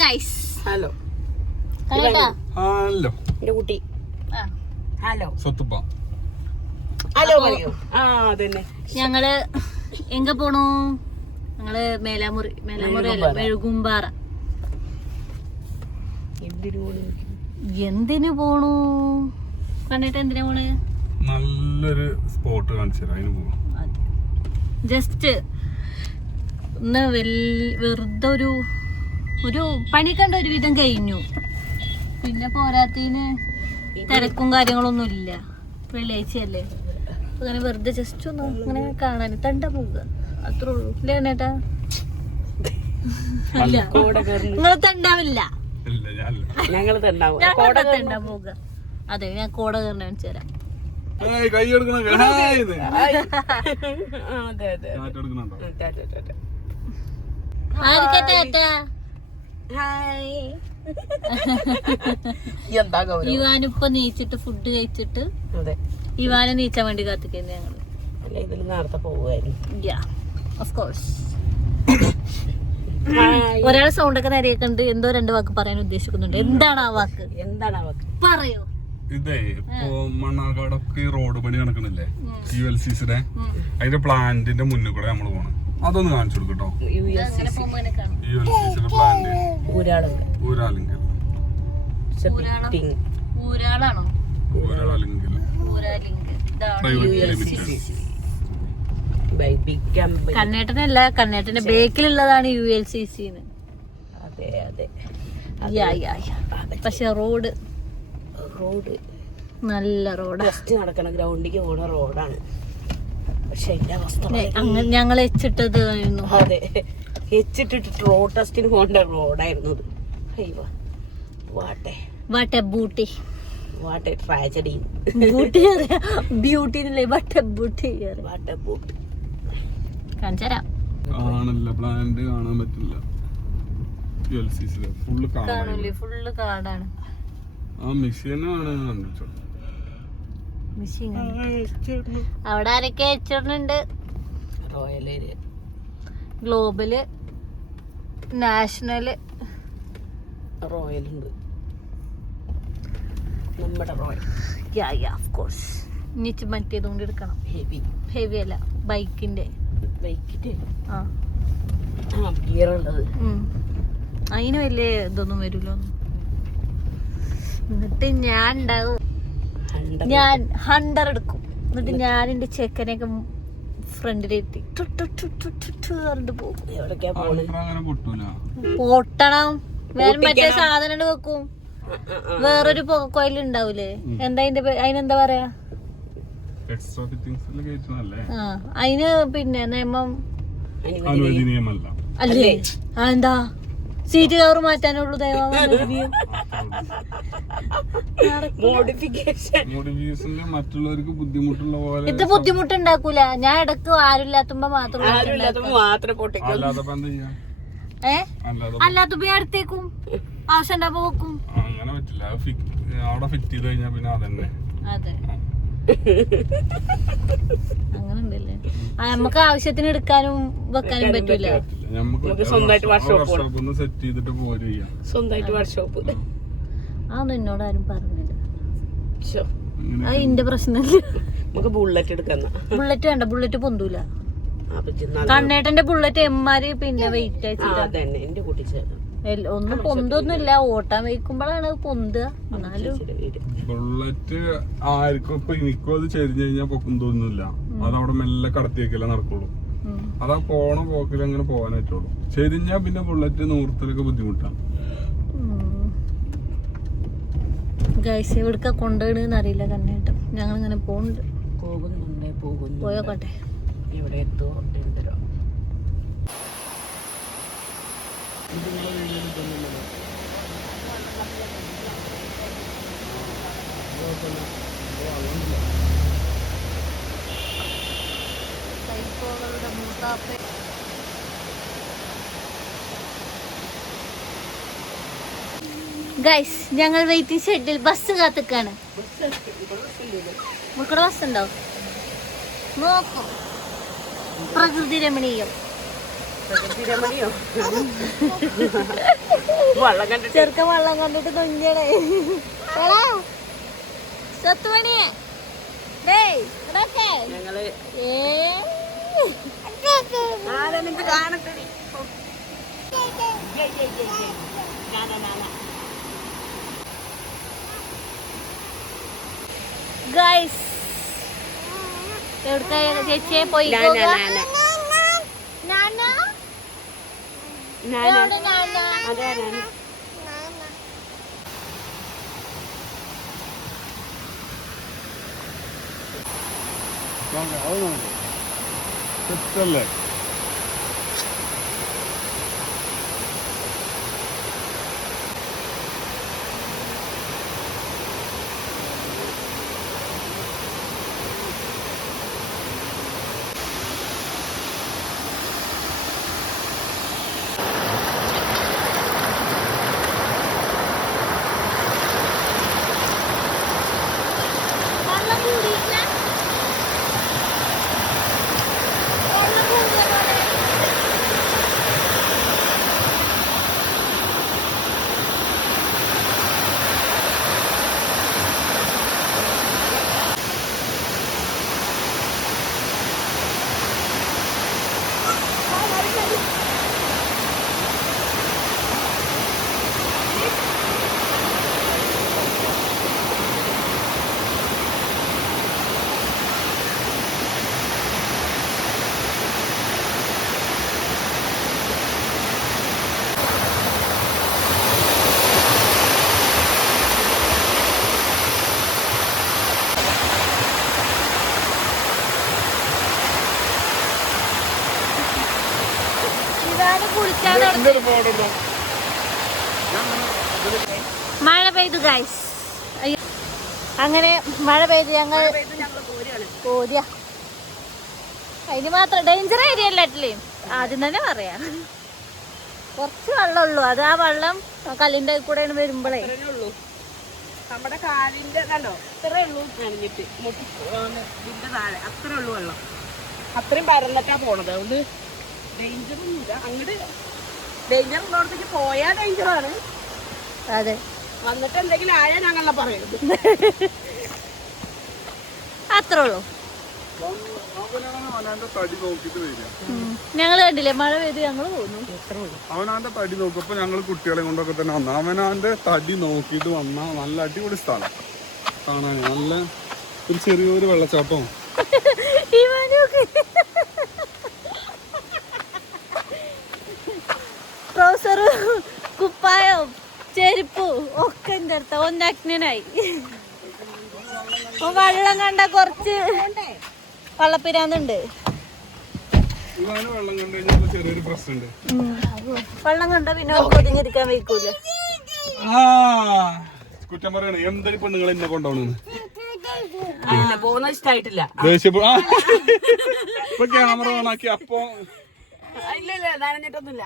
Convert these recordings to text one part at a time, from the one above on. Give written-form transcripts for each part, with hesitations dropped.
Guys. Hello കണ്ടോ? Hello എന്റെ കുട്ടി. ഹലോ സ്വത്തുപ്പ. ഹലോ പറയൂ. അതന്നെ. ഞങ്ങള് എങ്ക പോണു? ഞങ്ങള് മേലാമുറി അല്ല മെഴുകുംപാറ. എന്തിനു പോണു? കണ്ടിട്ട് എന്തിനാ പോണ്? നല്ലൊരു സ്പോട്ട് കാണിച്ചു തരാം, അതിന് പോവാം. ജസ്റ്റ് ഒന്ന് വെറുതെ ഒരു പണി കണ്ട ഒരു വിധം കഴിഞ്ഞു. പിന്നെ പോരാത്തതിന് തിരക്കും കാര്യങ്ങളൊന്നും ഇല്ല, വെള്ളിയാഴ്ചയല്ലേ. അങ്ങനെ വെറുതെ ജസ്റ്റ് ഒന്ന് അങ്ങനെ കാണാൻ തണ്ട പോവുക, അത്രേ ഉള്ളൂ. ഇല്ലേ ചേട്ടാ? അല്ല, നിങ്ങൾ തണ്ടാവില്ല, ഞങ്ങള് തണ്ടാ പോവുക. അതെ, ഞാൻ കോട കയറി കാണിച്ചു തരാം. ഇവാനിപ്പൊ നീച്ചിട്ട് ഫുഡ് കഴിച്ചിട്ട് ഇവാനെ നീച്ചാൻ വേണ്ടി കാത്തിക്കുന്നു ഞങ്ങള്. നേരത്തെ പോവുമായിരുന്നു. ഒരാളെ സൗണ്ട് ഒക്കെ നേരെയൊക്കെ എന്തോ 2 വാക്ക് പറയാൻ ഉദ്ദേശിക്കുന്നുണ്ട്. എന്താണ് ആ വാക്ക്? പറയോ? ഇതേ ഇപ്പൊ മണ്ണാർക്കാടൊക്കെ ഈ റോഡ് പണി നടക്കണില്ലേ, ULCCയുടെ അതിന്റെ പ്ലാന്റിന്റെ മുന്നിൽ കൂടെ നമ്മള് പോണം. അതൊന്ന് കാണിച്ചു കൊടുക്കട്ടോ. ULCCയുടെ പ്ലാന്റ് ഊരാലിങ്കൽ. ഊരാളാണോ? Uralungal private limited. കണ്ണേട്ടനല്ല, കണ്ണേട്ടന്റെ ബേക്കിലുള്ളതാണ് ULCC. പക്ഷെ റോഡ് നല്ല റോഡ്, നടക്കണ ഗ്രൗണ്ടിലേക്ക് പോണ റോഡാണ്. പക്ഷെ എന്റെ അവസ്ഥ ഞങ്ങൾ എച്ചിട്ടത്. അതെ, എച്ചിട്ടിട്ട് റോഡ് ടെസ്റ്റിന് പോകേണ്ട റോഡായിരുന്നു. ട്രാജഡി. കാണല്ല, പ്ലാന്റ് കാണാൻ പറ്റില്ല. ഫുള്ള് കാടാണ്. ആ മെഷീനാണ് അവിടെ ആരൊക്കെ അയച്ചിടുന്നുണ്ട്? റോയല്, ഗ്ലോബല്, നാഷണല്, റോയലുണ്ട്, നമ്മുടെ റോയൽ. ഇനി മറ്റേതുകൊണ്ട് എടുക്കണം. ഹെവി അല്ല, ബൈക്കിന്റെ അതിന് വലിയ ഇതൊന്നും വരില്ലോ. എന്നിട്ട് ഞാൻ ഉണ്ടാവും, ഞാൻ 100 എടുക്കും. എന്നിട്ട് ഞാൻ എന്റെ ചെക്കനെയൊക്കെ ഫ്രണ്ടിലെത്തി പറഞ്ഞിട്ട് പോകും. പൊട്ടണം, വേറെ മറ്റേ സാധനം വെക്കും. വേറൊരു കൊയിലുണ്ടാവൂലേ, എന്താ അതിനെന്താ പറയാ? അതിന് പിന്നെ നിയമം അല്ലേ? എന്താ സീറ്റ് കവർ മാറ്റാനുള്ളൂ. മറ്റുള്ളവർക്ക് ബുദ്ധിമുട്ടുള്ള പോലെ ഇത് ബുദ്ധിമുട്ടുണ്ടാക്കൂല. ഞാൻ ഇടക്ക് ആരുമില്ലാത്തുമ്പോ മാത്രം അല്ലാത്തപ്പോ ഞാൻ എടുത്തേക്കും, ആവശ്യം ഉണ്ടാകുമ്പോ വെക്കും. അങ്ങനെ പറ്റില്ല, അവിടെ ഫിറ്റ് ചെയ്ത് കഴിഞ്ഞാ പിന്നെ അതന്നെ. അതെ, അങ്ങനെ ഉണ്ടല്ലേ. നമുക്ക് ആവശ്യത്തിന് എടുക്കാനും വെക്കാനും പറ്റൂല. സ്വന്തമായിട്ട് വർക്ക്ഷോപ്പ്. അതൊന്നും എന്നോട് ആരും പറഞ്ഞില്ല. അത് എന്റെ പ്രശ്നമില്ല. നമുക്ക് ബുള്ളറ്റ് എടുക്കാം. ബുള്ളറ്റ് വേണ്ട, ബുള്ളറ്റ് പൊന്തൂല. കണ്ണേട്ടന്റെ ബുള്ളറ്റ് എമ്മാര് പിന്നെ വെയിറ്റ് അയച്ചിട്ട് ഒന്നും പൊന്തൊന്നുമില്ല. ഓട്ടാൻ വയ്ക്കുമ്പോഴാണ് പൊന്തുക. എന്നാലും ബുള്ളറ്റ് ആർക്കും ഇപ്പൊ എനിക്കും അത് ചെരിഞ്ഞു കഴിഞ്ഞാൽ പൊക്കുന്തോന്നില്ല. അതവിടെ മെല്ലെ കടത്തി വെക്കലേ നടക്കുള്ളൂ. അതാ പോണ പോക്കിൽ അങ്ങനെ പോകാൻ പറ്റുള്ളൂ. ചെരിഞ്ഞാ പിന്നെ ബുള്ളറ്റ് നൂർത്തിലൊക്കെ ബുദ്ധിമുട്ടാണ്. ഗൈസ് എവിടക്ക കൊണ്ടുപോകണെന്ന് അറിയില്ല കണ്ണേട്ടൻ. ഞങ്ങൾ ഇങ്ങനെ പോകുന്നുണ്ട്. പോയോട്ടെ. ഇവിടെ എത്തുമോ എന്തോ. ഗൈസ് ഞങ്ങൾ വെയിറ്റിംഗ് ഷെഡിൽ ബസ് കാത്തിക്കാണ്. ഇവിടെ ബസ് ഉണ്ടോ നോക്കൂ. പ്രകൃതി രമണീയം. വെള്ളം കണ്ടിട്ട് ചെറുക്ക വെള്ളം കണ്ടിട്ട് തുഞ്ചണേ സത്തുമണിയെ ഞങ്ങള് ഗൈസ് എവിടുത്തെ ചേച്ചിയെ പോയി തെറ്റല്ലേ? മഴ പെയ്തു ഗൈസ്. അങ്ങനെ മഴ പെയ്ത് ഞങ്ങൾ പോരിയ. അതിന് മാത്രം ഡേഞ്ചർ ഏരിയ അല്ലേ ആദ്യം തന്നെ പറയാം. കുറച്ച് വെള്ളമുള്ളൂ, അത് ആ വെള്ളം കല്ലിന്റെ കൂടെ വരുമ്പോഴേ നമ്മുടെ കാലിന്റെ കണ്ടോ ഇത്രേ ഉള്ളൂ നനഞ്ഞിട്ട് ഇതിന്റെ താഴെ അത്രേ ഉള്ളൂ വെള്ളം. അത്രയും പരന്നിട്ടാ പോണത്. അതുകൊണ്ട് ഡേഞ്ചറൊന്നുമില്ല. അങ്ങോട്ട് ഡേഞ്ചർ ഉള്ളടത്തേക്ക് പോയാൽ ഡേഞ്ചറാണ്. അതെ, വന്നിട്ട് എന്തെങ്കിലും ആയാൽ ഞങ്ങളെ പറയരുത്. അത്രേ ഉള്ളൂ. ഞങ്ങള് കണ്ടില്ലേ മഴ പെയ്ത് ഞങ്ങള് പോന്നു. അവനാന്റെ തടി നോക്കപ്പോ ഞങ്ങള് കുട്ടികളെ കൊണ്ടൊക്കെ തന്നെ വന്ന അവനാന്റെ തടി നോക്കിയിട്ട് വന്ന നല്ല അടിപൊളി സ്ഥലം കാണാൻ. നല്ല ഒരു ചെറിയൊരു വെള്ളച്ചാട്ടവും ട്രൗസർ കുപ്പായോ ചെരുപ്പു ഒക്കെ എന്റെ അടുത്ത ഒന്നഗ്നായി. വെള്ളം കണ്ട കുറച്ച് വള്ളപ്പിരാന്നുണ്ട്. വെള്ളം കണ്ടു കഴിഞ്ഞാൽ ചെറിയൊരു പ്രശ്നമുണ്ട്. വെള്ളം കണ്ട പിന്നെ ഒതുങ്ങിയിരിക്കാൻ വയ്ക്കൂല. കുറ്റം പറയണേ എന്തൊരു പെണ്ണുങ്ങൾ എന്നെ കൊണ്ടുപോകണെന്ന് പോകുന്നത് ഇഷ്ടമായിട്ടില്ല. ഇപ്പൊ ക്യാമറ ഓണാക്കി അപ്പൊ ഇല്ല നനഞ്ഞിട്ടൊന്നുമില്ല.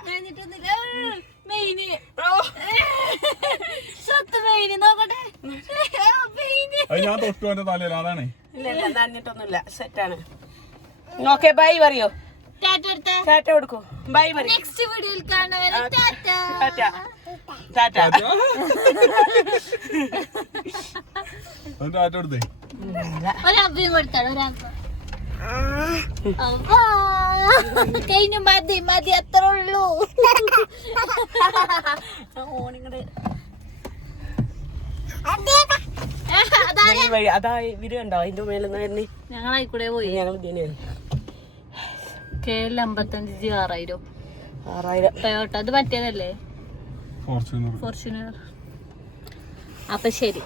അത് ഞാൻ തൊട്ടു എന്റെ തലയിൽ അതാണ്. ഇല്ല നനഞ്ഞിട്ടൊന്നുമില്ല. സെറ്റാണ്. ഓക്കെ ബൈ പറയോ? ടാറ്റ കൊടുക്കൂ. ബൈ പറയൂ. നെക്സ്റ്റ് വീഡിയോയിൽ കാണുന്നവരെ ടാറ്റ. ടാറ്റ ടാറ്റ കൊടുത്തേ. ഒരഭ്യം കൊടുത്താണ് ഒരാൾക്ക്. കഴിഞ്ഞു മതി മതി അത്ര ഉള്ളൂ. അതാ വീട് കണ്ടോ അതിന്റെ മേലെ ഞങ്ങളായിക്കൂടെ പോയി. ഞങ്ങൾ KL 55 6000 ടൊയോട്ട. അത് മറ്റേതല്ലേ ഫോർച്യൂണർ. ഫോർച്യൂണർ. അപ്പൊ ശരി.